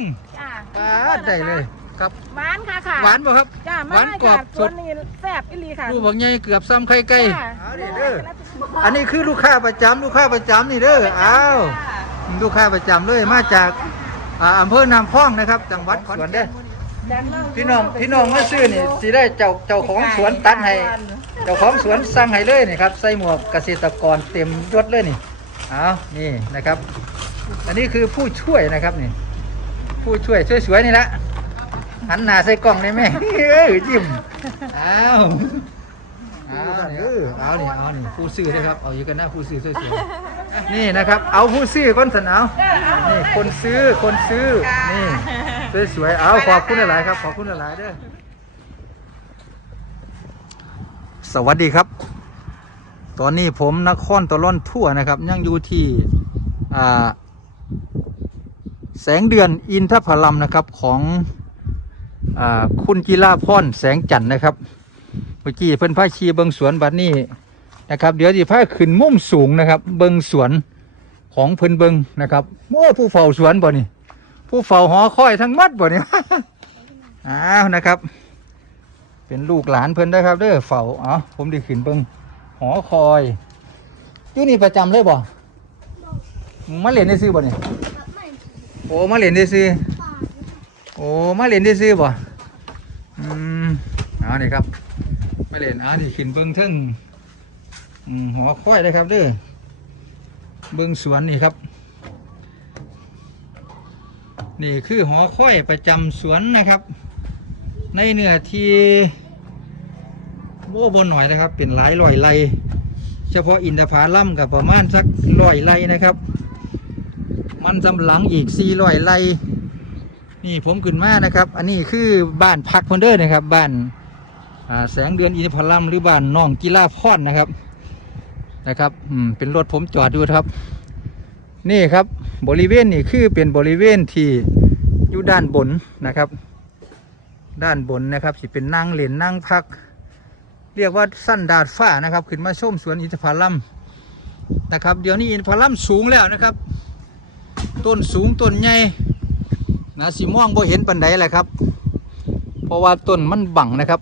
งจ้าปาดได้เลยครับ หวานค่ะค่ะหวานบ่ครับ จ้าหวานกรอบส่วนสดนี้แซ่บอีหลีค่ะลูกบักใหญ่เกือบซ้ำไข่ไก่ จ้าเอานี่เด้อ อันนี้คือลูกค้าประจำลูกค้าประจำนี่เด้ออ้าวลูกค้าประจำเลยมาจากอ่าอำเภอนามพ้องนะครับ จังหวัดขอนแก่นเด้อพี่น้องพี่น้องมาซื้อนี่สิได้เจ้าเจ้าของสวนตัดให้เจ้าของสวนสั่งให้เลยนี่ครับใส่หมวกเกษตรกรเต็มยศเลยนี่เอานี่นะครับ อันนี้คือผู้ช่วยนะครับนี่ ผู้ช่วยสวยๆนี่ละหันหน้าใส่กล้องได้ไหมเอ้ยยิ้มอ้าวเอานี่เออเอานี่เอานี่ผู้ซื้อด้วยครับ เอาอยู่กันหน้าผู้ซื้อสวยๆนี่นะครับ เอาผู้ซื้อก้นสนาวนี่คนซื้อคนซื้อนี่สวยๆเอาขอบคุณหลายๆครับขอบคุณหลายๆเด้อสวัสดีครับ ตอนนี้ผมนครตะล่อนทั่วนะครับ ยังอยู่ที่อ่า แสงเดือนอินทผลัมนะครับของอคุณกีฬาพรแสงจันทร์นะครับ เมื่อกี้เพิ่นพาชีเบิงสวนบัดนี้นะครับ เดี๋ยวสิพาขึ้นมุมสูงนะครับ เบิงสวนของเพิ่นเบิงนะครับโอ้ผู้เฝ้าสวนบ่นี่ผู้เฝ้าหอคอยทั้งมัดบ่นี่อ้าวนะครับ เป็นลูกหลานเพิ่นนะครับเด้อเฝ้าอ๋อผมได้ขึ้นเบิงหอคอยอยู่นี่ประจำเลยบ่มาเล่นได้ซื้อบ่นี่ โอ้มาเล่นได้ซื้อโอ้มาเล่นได้ซื้อบ่อืมเอานี่ครับม่เล่นอ่านี่ขึ้นเบิ้งเทึ่งอืมหัวค่อยเลยครับเด้อเบิ้งสวนนี่ครับ นี่คือหอค่อยประจำสวนนะครับ ในเนื้อที่โว้บนหน่อยนะครับ เป็นหลายร้อยไร่เฉพาะอินทผลัมกับประมาณสักร้อยไร่นะครับ มันสำหลังอีกสี่ร้อยไร่นี่ผมขึ้นมานะครับ อันนี้คือบ้านพักพนเด้อนะครับ บ้านแสงเดือนอินทผลัมหรือบ้านน้องกีฬาพรนนะครับนะครับเป็นรถผมจอดอยู่ครับ นี่ครับบริเวณนี่คือเป็นบริเวณที่อยู่ด้านบนนะครับ ด้านบนนะครับสิเป็นนั่งเล่นนั่งพัก เรียกว่าสั้นดาดฟ้านะครับ ขึ้นมาชมสวนอินทผลัมนะครับ เดี๋ยวนี้อินทผลัมสูงแล้วนะครับ ต้นสูงต้นใหญ่นะสีม่วงบ่เห็นปันไดแหละครับ เพราะว่าต้นมันบังนะครับ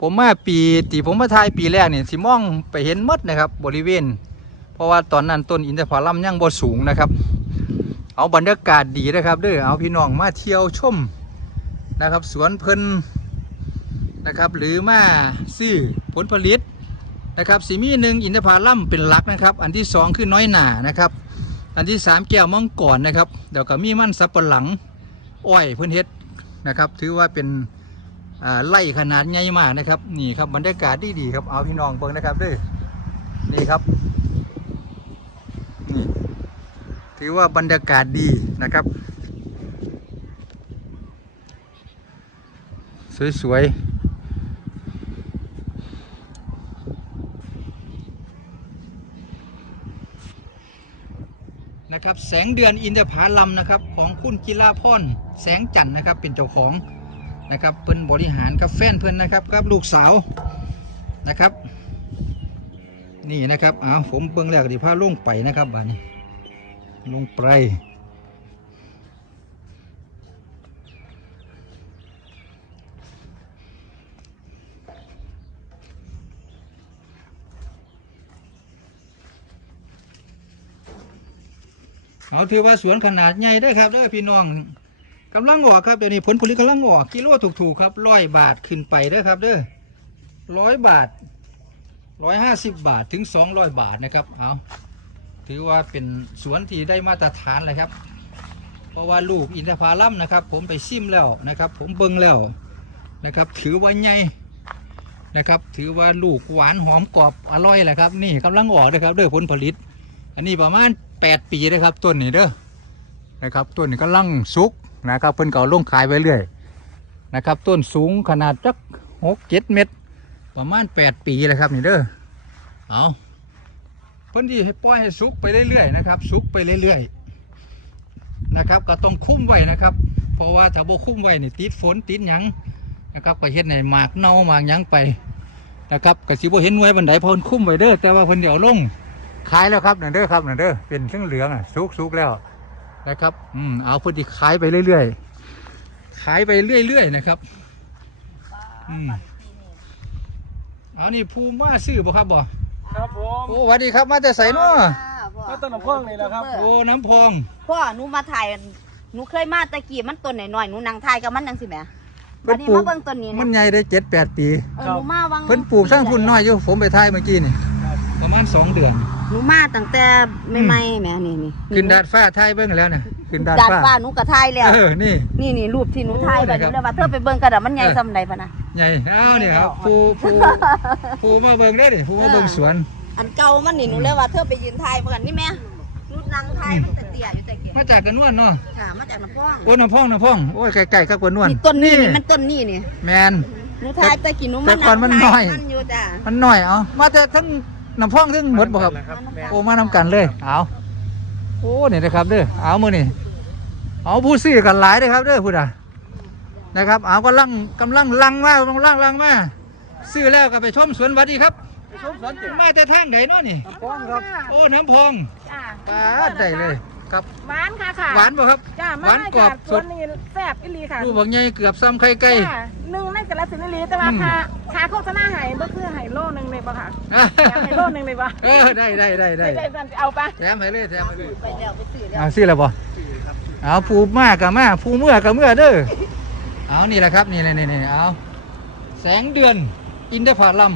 ผมมาปีตีผมมาทายปีแรกเนี่ยสิมองไปเห็นมดนะครับ บริเวณ เพราะว่าตอนนั้นต้นอินทผลัมยังบ่สูงนะครับ เอาบรรยากาศดีนะครับเด้อเอาพี่น้องมาเที่ยวชมนะครับ สวนเพลินนะครับ หรือมาซื้อผลผลิตนะครับสีมีหนึ่งอินทผลัมเป็นหลักนะครับ อันที่สองคือน้อยหนานะครับ อันที่สามแก้วมังกรนะครับเดี๋ยวก็มีมันสับปะหลังอ้อยพิ่นเฮ็ดนะครับ ถือว่าเป็นไร่ขนาดใหญ่มากนะครับนี่ครับบรรยากาศดีดีๆครับเอาพี่น้องเบิ่งนะครับด้อนี่ครับนี่ถือว่าบรรยากาศดีนะครับ สวยๆ นะครับแสงเดือนอินทผลัมนะครับของคุณกีฬาพรแสงจันทร์นะครับเป็นเจ้าของนะครับเพิ่นบริหารกับแฟนเพิ่นนะครับกับลูกสาวนะครับ นี่นะครับเอาผมเบิ่งแล้วก็ดิพาลงไปนะครับบ้านี้ลงไป เอาถือว่าสวนขนาดใหญ่เด้ครับเด้อพี่น้องกำลังออกครับเดี๋ยวนี้ผลผลิตกำลังออกกิโลถูกๆครับร้อยบาทขึ้นไปเด้ครับเด้อร้อยบาทร้อยห้าสิบบาทถึงสองร้อยบาทนะครับเอาถือว่าเป็นสวนที่ได้มาตรฐานเลยครับ เพราะว่าลูกอินทผลัมนะครับ ผมไปซิมแล้วนะครับ ผมเบิ่งแล้วนะครับ ถือว่าใหญ่นะครับ ถือว่าลูกหวานหอมกรอบอร่อยแหละครับ นี่กำลังออกนะครับเด้อผลผลิต อันนี้ประมาณ 8ปีนะครับต้นนี้เด้อนะครับต้นนี้กำลังสุกนะครับเพิ่นก็เอาลงขายไว้เรื่อยนะครับ ต้นสูงขนาดจักหกเจ็ดเมตร ประมาณ8ปีเลยครับนี่เด้อเอาเพิ่นที่ให้ปล่อยให้สุกไปเรื่อยๆนะครับสุกไปเรื่อยๆนะครับ ก็ต้องคุ้มไว้นะครับ เพราะว่าถ้าบ่คุ้มไว้นี่ติดฝนติดหยังนะครับก็เฮ็ดให้หมากเน่าหมากหยังไปนะครับก็สิบ่เห็นไว้บันไดพราะเพิ่นคุ้มไว้เด้อแต่ว่าเพิ่นเดี๋ยวลง ขายแล้วครับนั่นเด้อครับนั่นเด้อเป็นเครื่องเหลืองอะสุกสุกแล้วนะครับ อืมเอาพอดีขายไปเรื่อยๆขายไปเรื่อยๆนะครับ อืมเอานี่ภูมิว่าซื้อบ่ครับบ่ครับผมโอ้สวัสดีครับมาแต่ใส่เนาะก็ต้นน้ำพ่องนี่แหละครับโอ้น้ำพองพ่อหนูมาถ่ายหนูเคยมาตะกี้มันต้นหน่อยๆหนูนั่งถ่ายกับมันจังสิแหม่เพิ่วันนนี้ปลูมากเบิ่งต้นนี้มันะนใหญ่ได้เจ็ดแปดปีเออหนูมาวังเพิ่นปลูกสร้างพุ่นน้อยอยู่ผมไปถ่ายเมื่อกี้นี่ประมาณสองเดือน หนูมาตั้งแต่ใหม่ๆแหม่นี่นี่ขึ้นดาดฟ้าถ่ายเบิ่งแล้วเนี่ยขึ้นดาดดาดฟ้าฟ้าหนูก็ถ่ายแล้วเออนี่ นี่นี่รูปที่หนูถ่ายไปโอ้หนะครับนูเลยว่าเธอไปเบิ่งกระดาษมันใหญ่เออซำใดพะนะใหญ่เอาเนี่ยครับภูภูภูมาเบิ่งได้ดิภูมาเบิ่งสวน อันเก่ามันนี่หนูเลยว่าเธอไปยืนถ่ายเพิ่นนี่แม่หนูนั่งถ่ายมันแต่เตี้ยอยู่แต่เกียมาจากกระนวนเนาะค่ะมาจากน้ำพ่องโอ้น้ำพองน้ำพองโอ้ยไก่ๆครับกระนวนนี่ต้นนี้นี่มันต้นนี้นี่แมนหนูถ่ายแต่กี้หนูแต่มาก่อนมันน้อยมันอยู่จ้ะมันน้อยเอามาแต่ทั้ง น้ำพองทั้งหมดบ่ครับ โอ้มานำกันเลย เอาโอ้เนี่ยนะครับเด้อเอามือนี่เอาผู้ซื้อกันหลายเด้อครับเด้อพูดอะนะครับ เอากำลังกำลังลังมากำลังลังมาซื้อแล้วก็ไปชมสวนหวัดดีครับชมสวนเจ็ดมาแต่ทางไหนเนาะนี่พ่องครับ โอ้ น้ำพองจ้าปลาดได้เลย ครับหวานค่ะค่ะหวานบ่ครับ จ้าหมาวานกรจาอบกสสวดนนี้แซ่บอีหลีค่ะรูปบักใหญ่เกือบซ้ำไข่ไก่จ้าหนึ่งในกระสินธุ์อีหลีแต่ว่าอืมคาคาโฆษณาใหายบ่คือใหายโลหนึงเลยบ่ค่ะแถมให้โลหนึงเลยบ่เออได้ได้ได้ได้ไม่ได้สั่นเอาปะแถมให้เลยแถมให้เลยไปแล้วไปซื้อแล้วเอาสิแล้วบ่เอาผูมากกับมาผูเมื่อกับเมื่อเด้อเอานี่แหละครับนี่นี่นี่นี่เอาแสงเดือนอินทผลัม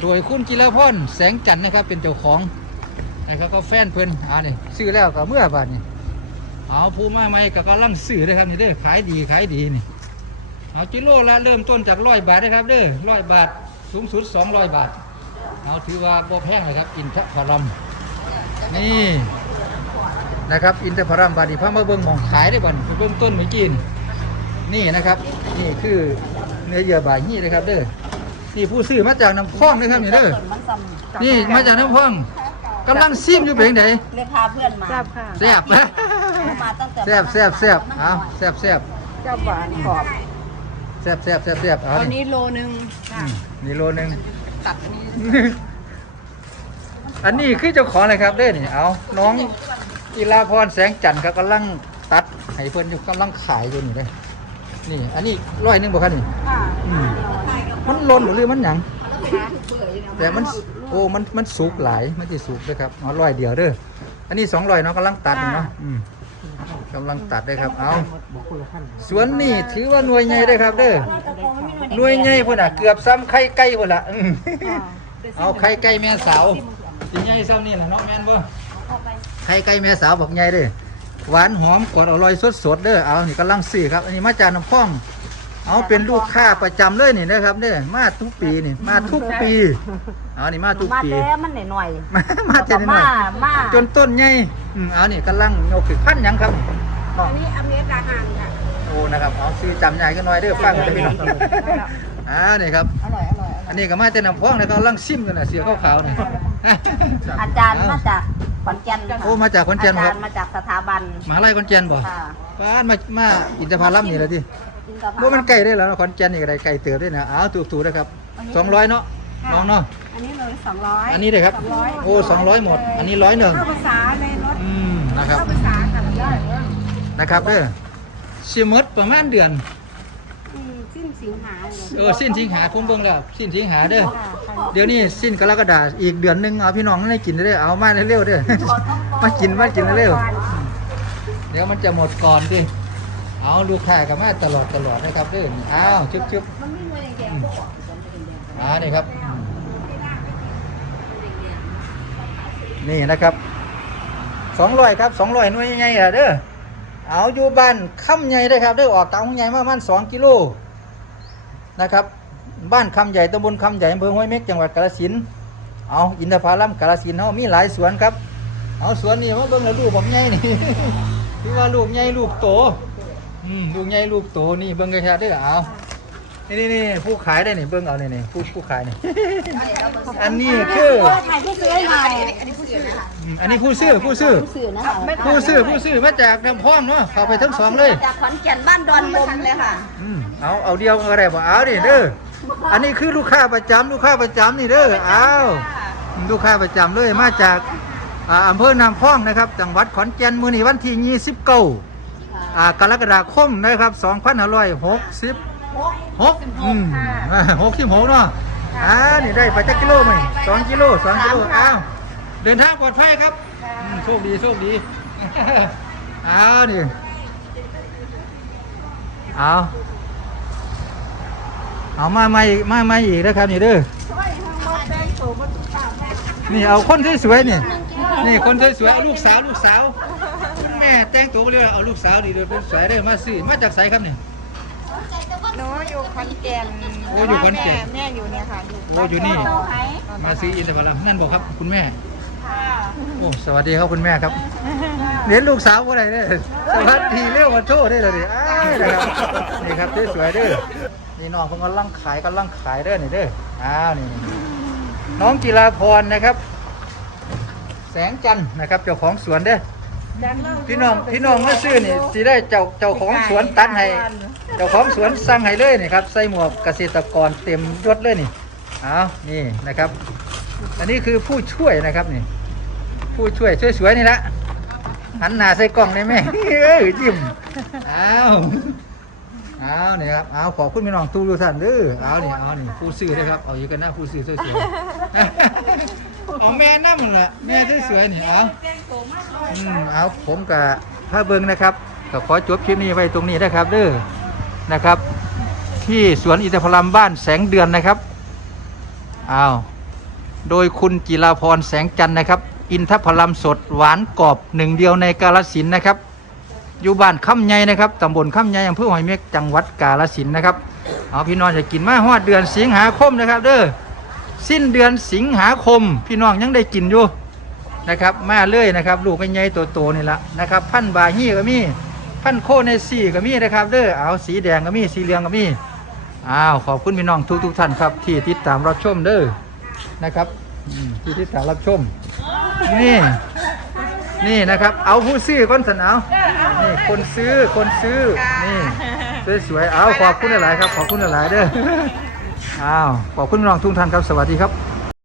โดยคุณกิรพรแสงจันทร์นะครับเป็นเจ้าของ นะครับก็แฟนเพิ่นเอานี่ซื้อแล้วกับเมื่อบาทนี่เอาผูมาใหม่กับกำลังซื้อเลยครับนี่เด้อขายดีขายดีนี่เอาจิโลละเริ่มต้นจากร้อยบาทนะครับเด้อร้อยบาทสูงสุดสองร้อยบาท เอาถือว่าบ่แพงเลยครับอินทผลัมนี่นะครับอินทผลัมบาดีพรามาเบิ่งมองขายได้บ่อนเบิ่งต้นเมื่อกี้นี่นี่นะครับนี่คือเนื้อเยื่อบายนี่นะครับเด้อนี่ผู้ซื้อมาจากน้ำพองนะครับนี่เด้อนี่มาจากน้ำพอง กำลังซิมอยู่เป็นไหนเลยพาเพื่อนมาแซ่บค่ะแซ่บมาตั้งแต่แซ่บแซ่บแซ่บเอาแซ่บแซ่บแซ่บหวานกรอบแซ่บแซ่บแซ่บแซ่บเอาตอนนี่นี้โลนึงอืมนี่โลนึงตัดอันนี้อันนี้คือเจ้าของเลยครับเด้อนี่เอาน้องกีฬาพรแสงจันทร์ครับกำลังตัดให้เพิ่นอยู่กำลังขายอยู่นี่เลยนี่อันนี้ร้อยหนึงบ่ครับนี่ค่ะอืมมันหล่นหรือมันหยังแต่มัน โอ้มันมันสุกหลายมันจะสุกเลยครับเอาร้อยเดียวเด้ออันนี้สองร้อยเนาะกำลังตัดอยู่เนาะอืมกำลังตัดเลยครับเอาสวนนี่ถือว่าหน่วยใหญ่เลยครับเด้อหน่วยใหญ่พุ่นอะเกือบซ้ำไข่ไก่พุ่นละอืมเอาไข่ไก่แม่สาวสิใหญ่ซ้ำนี่แหละเนาะแม่นบ่ไข่ไก่แม่สาวบอกใหญ่เด้อหวานหอมกรอบอร่อยสดสดๆเด้อเอานี่กำลังซื้อครับอันนี้มาจากน้ำพ่อง เอาเป็นลูกค้าประจำเลยนี่นะครับเด้อมาทุกปีนี่มาทุกปีเอานี่มาทุกมาปีแต่มันหน่อยมามาเจนหน่มาอยมาจนต้นใหญ่อืมเอานี่กำลังยกขึ้นพันหยังครับอันนี้อเมริกาห่างค่ะ โอ้นะครับเอาซื้อจำใหญ่กันหน่อยเด้อฟังกันพี่น้องอ่านี่ครับ อร่อยอร่อยอันนี้ก็มาแต่น้ำพ่องนะกำลังซิมกันน่ะเสียขาวๆนี่อาจารย์มาจากขอนแก่นค่ะโอ้มาจากขอนแก่นอาคจารับรย์มาจากสถาบันมหาลัยขอนแก่นบ่ ค่ะบ้านมามาอินทผลัมนี่แหละที่ กินกับบ่มันไก่ได้แล้วเนาะขอนแก่นนี่ก็ได้ไก่เติบด้วยนะเอาถูกๆนะครับ200เนาะน้องเนาะอันนี้เลยสองร้อยอันนี้เลยครับโอ้200หมด อันนี้ร้อยหนึ่งเข้าภาษาในรถอืมนะครับเข้าภาษากันได้นะครับเด้อสิหมดประมาณเดือน อืมสิ้นสิงหาเลยเออสิ้นสิงหาผมเบิ่งแล้วสิ้นสิงหาเด้อค่ะค่ะเดี๋ยวนี้สิ้นกรกฎาคมอีกเดือนหนึงเอาพี่น้องได้กินได้อเอามาเร็วๆเด้อ มากินมากินเร็วๆเดี๋ยวมันจะหมดก่อนดิ เอาลูกค้ากับมาตลอดตลอดนะครับเด้อนี่อ้าวชึบๆมันมีหน่วยแดงๆพวกออกเป็นแดงอ่านี่ครับ นี่นะครับสองร้อยครับสองร้อยหน่วยใหญ่ๆอะเด้อเอาอยู่บ้านค่ำใหญ่ได้อครับเด้อออกตามใหญ่มาประมาณสองกิโลนะครับ บ้านคำใหญ่ตำบลคำใหญ่อำเภอห้วยเม็กจังหวัดกาฬสินธุ์เอาอินทผลัมกาฬสินธุ์เฮามีหลายสวนครับ เอาสวนนี่มาเบิ่งแล้วลูกผมใหญ่นี่ที่ว่าลูกใหญ่ลูกโต อืมลูกใหญ่ลูกโตนี่เบิ่งกันชัดเด้อเอานี่นี่นี่ผู้ขายได้นี่เบิ้งเอานี่นี่ผู้ผู้ขายนี่ อันนี้คือๆถ่ายผู้ซื้อให้หน่อยอันนี้ผู้ซื้อนะคะอืมอันนี้ผู้ซื้อผู้ซื้อ ผู้ซื้อนะคะผู้ซื้อผู้ซื้อมาจากลำพองเนาะเข้าไปทั้งสองเลย จากขอนแก่นบ้านดอนลมเลยค่ะ อืมเอาเอาเดียวเอาอะไรบ่เอาดิเด้ออันนี้คือลูกค้าประจำลูกค้าประจำนี่เด้อเอาลูกค้าประจำเลยมาจากอ่าอำเภอน้ำพองนะครับ จังหวัดขอนแก่นมื้อนี้วันที่29 อ่ากรกฎาคมนะครับ2566อืมอ่า66เนาะอ่านี่ได้ไปจักกิโลไหม2กิโล2กิโลอ้าวเดินทางปลอดภัยครับอืมโชคดีโชคดีอ้าวนี่เอาเอามาใหม่อีกมาใหม่อีกนะครับนี่เด้อ นี่เอาคนสวยๆนี่ นี่คนสวยๆเอาลูกสาวลูกสาวคุณแม่แต่งตัวเรียกว่าเอาลูกสาวดีเด้อเป็นสวยเด้อมาซื้อมาจากไสครับนี่หนูอยู่ขอนแก่นโอ้อยู่ขอนแก่นแม่อยู่เนี่ยค่ะโอ้อยู่นี่ มาซื้ออินทผลัมนั่นบอกครับคุณแม่ โอ้สวัสดีครับคุณแม่ครับเลี้ยงลูกสาวอะไรเนี่ยสวัสดีเรียกมาโชว์ได้เลยดิอ้ายนะครับนี่ครับสวยๆเด้อนี่น้องเพิ่งกำลังขายกำลังขายเด้อนี่เด้ออ้าวนี่น้องกีฬาพรนะครับ แสงจันทร์นะครับเจ้าของสวนเด้อ พี่น้องพี่น้องมาซื้อนี่สิได้เจ้าเจ้าของสวนตัดให้ เจ้าของสวนสั่งให้เลยนี่ครับใส่หมวกเกษตรกรเต็มยศเลยนี่เอานี่นะครับ อันนี้คือผู้ช่วยนะครับนี่ ผู้ช่วยสวยๆนี่ละหันหน้าใส่กล้องได้ไหมเอ้ยยิ้มอ้าวอ้าวนี่ครับอ้าวขอบคุณพี่น้องตู้ดูท่านเด้ออ้าวนี่อ้าวนี่ผู้ซื้อเลยครับเอาอยู่กันนะผู้ซื้อสวยๆเอาแม่นั่นแหละแม่สวยๆนี่เอา อืมเอาผมกับพระเบิงนะครับก็ขอจบคลิปนี้ไว้ตรงนี้นะครับเด้อนะครับ ที่สวนอินทผลัมบ้านแสงเดือนนะครับอ้าวโดยคุณจิราพรแสงจันทร์นะครับ อินทผลัมสดหวานกรอบหนึ่งเดียวในกาลสินนะครับ อยู่บ้านค่ำใหญ่นะครับตำบลค่ำใหญ่อำเภอหอยเม็กจังหวัดกาลสินนะครับเอาพี่น้องจะกินมาฮอดเดือนสิงหาคมนะครับ เด้อสิ้นเดือนสิงหาคม พี่น้องยังได้กินอยู่ นะครับ มาเลยนะครับลูกใหญ่ๆโตๆนี่ละนะครับ พันบาฮีก็มีพันโคเนซี่ก็มีนะครับเด้อเอาสีแดงก็มีสีเหลืองก็มีอ้าวขอบคุณพี่น้องทุกๆท่านครับ ที่ติดตามรับชมเด้อนะครับที่ที่สามรับชม นี่ นี่นะครับ เอาผู้ซื้อคนสนาวนี่คนซื้อคนซื้อนี่สวยๆเอาขอบคุณหลายๆครับ ขอบคุณหลายๆเด้ออ้าวขอบคุณน้องทุกท่านครับสวัสดีครับ